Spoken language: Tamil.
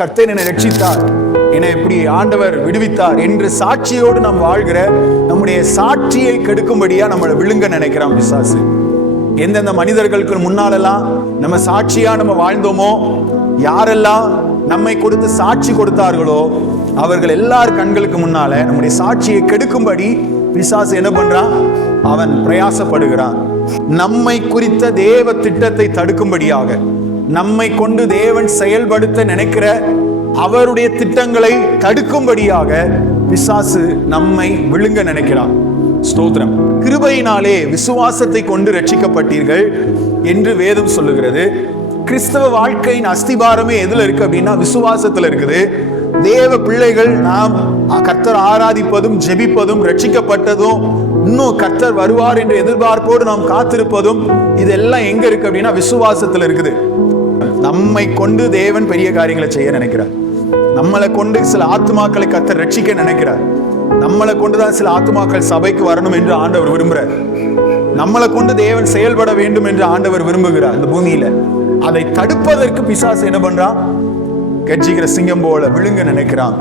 கர்த்தர் என்னை ரட்சித்தார், என்னை இப்படி ஆண்டவர் விடுவித்தார் என்று சாட்சியோடு நாம் வாழ்கிற நம்முடைய சாட்சியை கெடுக்கும்படியா நம்மளை விழுங்க நினைக்கிறான் பிசாசு. எந்தெந்த மனிதர்களுக்கு முன்னாலெல்லாம் நம்ம சாட்சியா நம்ம வாழ்ந்தோமோ, யாரெல்லாம் நம்மை கொடுத்து சாட்சி கொடுத்தார்களோ, அவர்கள் எல்லார் கண்களுக்கு முன்னால நம்முடைய சாட்சியை கெடுக்கும்படி பிசாசு என்ன பண்றான்? அவன் பிரயாசப்படுகிறான். நம்மை குறித்த தேவ திட்டத்தை தடுக்கும்படியாக, நம்மை கொண்டு தேவன் செயல்படுத்த நினைக்கிற அவருடைய திட்டங்களை தடுக்கும்படியாக பிசாசு நம்மை விழுங்க நினைக்கிறான். ஸ்தோத்திரம். கிருபையினாலே விசுவாசத்தை கொண்டு ரட்சிக்கப்பட்டீர்கள் என்று வேதம் சொல்லுகிறது. கிறிஸ்தவ வாழ்க்கையின் அஸ்திபாரமே எதுல இருக்கு அப்படின்னா விசுவாசத்துல இருக்குது. தேவ பிள்ளைகள் நாம் கர்த்தர் ஆராதிப்பதும் ஜெபிப்பதும் ரட்சிக்கப்பட்டதும் இன்னும் கர்த்தர் வருவார் என்ற எதிர்பார்ப்போடு நாம் காத்திருப்பதும் இதெல்லாம் எங்க இருக்கு அப்படின்னா விசுவாசத்துல இருக்குது. நம்மை கொண்டு தேவன் பெரிய காரியங்களை செய்ய நினைக்கிறார். நம்மளை கொண்டு சில ஆத்துமாக்களை கர்த்தர் ரட்சிக்க நினைக்கிறார். நம்மளை கொண்டுதான் சில ஆத்துமாக்கள் சபைக்கு வரணும் என்று ஆண்டவர் விரும்புகிறார். நம்மளை கொண்டு தேவன் செயல்பட வேண்டும் என்று ஆண்டவர் விரும்புகிறார் இந்த பூமியில. அதை தடுப்பதற்கு பிசாசு என்ன பண்றான்? கட்சிக்கிற சிங்கம் போல விழுங்க நினைக்கிறான்.